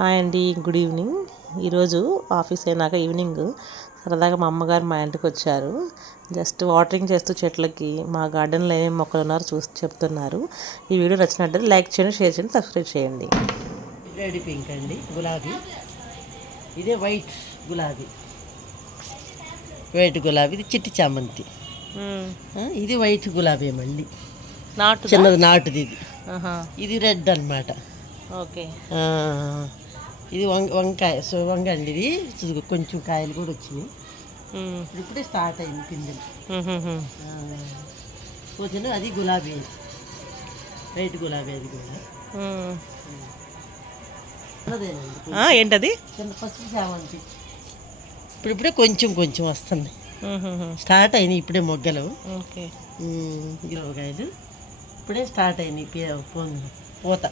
Hi అండి, good evening. ఈరోజు office అయినాక ఈవినింగ్ సరదాగా మా అమ్మగారు మా ఇంటికి వచ్చారు. జస్ట్ వాటరింగ్ చేస్తూ చెట్లకి మా గార్డెన్లో ఏమేమి మొక్కలు ఉన్నారో చూసి చెప్తున్నారు. ఈ వీడియో నచ్చినట్లయితే లైక్ చేయండి, షేర్ చేయండి, సబ్స్క్రైబ్ చేయండి. రెడ్ పింక్ అండి, గులాబీ. ఇదే వైట్ గులాబీ, ఇది చిట్టి చామంతి. ఇది వైట్ గులాబీ మళ్ళీ చిన్నది నాటుది. ఇది రెడ్ అన్నమాట. ఓకే. ఇది వంకాయ వంగ అండి. ఇది కొంచెం కాయలు కూడా వచ్చినాయి. ఇప్పుడే స్టార్ట్ అయింది పిందెలు. కొంచెం అది గులాబీ, వైట్ గులాబీ. అది కూడా ఏంటది? చిన్న పసుపు చామంతి. ఇప్పుడే కొంచెం కొంచెం వస్తుంది. స్టార్ట్ అయినాయి ఇప్పుడే మొగ్గలు. కాయలు ఇప్పుడే స్టార్ట్ అయినాయి. పూత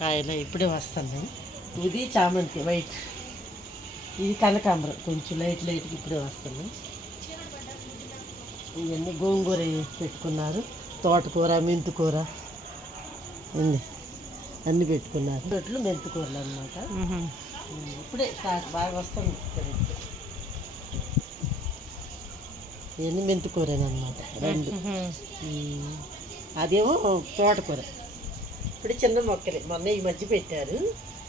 కాయలు ఇప్పుడే వస్తున్నాయి. ఇది చామంతి వైట్, ఇది కనకాంబరం కొంచెం లైట్ ఇప్పుడే వస్తున్నాయి. ఇవన్నీ గోంగూర పెట్టుకున్నారు, తోటకూర, మెంతికూర ఉంది, అన్నీ పెట్టుకున్నారు. రొట్లు మెంతికూరలు అన్నమాట. ఇప్పుడే స్టార్ట్ బాగా వస్తుంది. ఇవన్నీ మెంతికూరేనమాట రెండు. అదేమో తోటకూర. ఇప్పుడు చిన్న మొక్కలే మొన్న ఈ మధ్య పెట్టారు,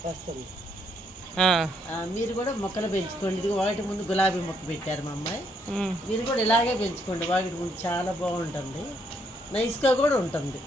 వస్తుంది. మీరు కూడా మొక్కలు పెంచుకోండి. ఇది వాటి ముందు గులాబీ మొక్క పెట్టారు మా అమ్మాయి. మీరు కూడా ఇలాగే పెంచుకోండి. వాటి ముందు చాలా బాగుంటుంది, నైస్గా కూడా ఉంటుంది.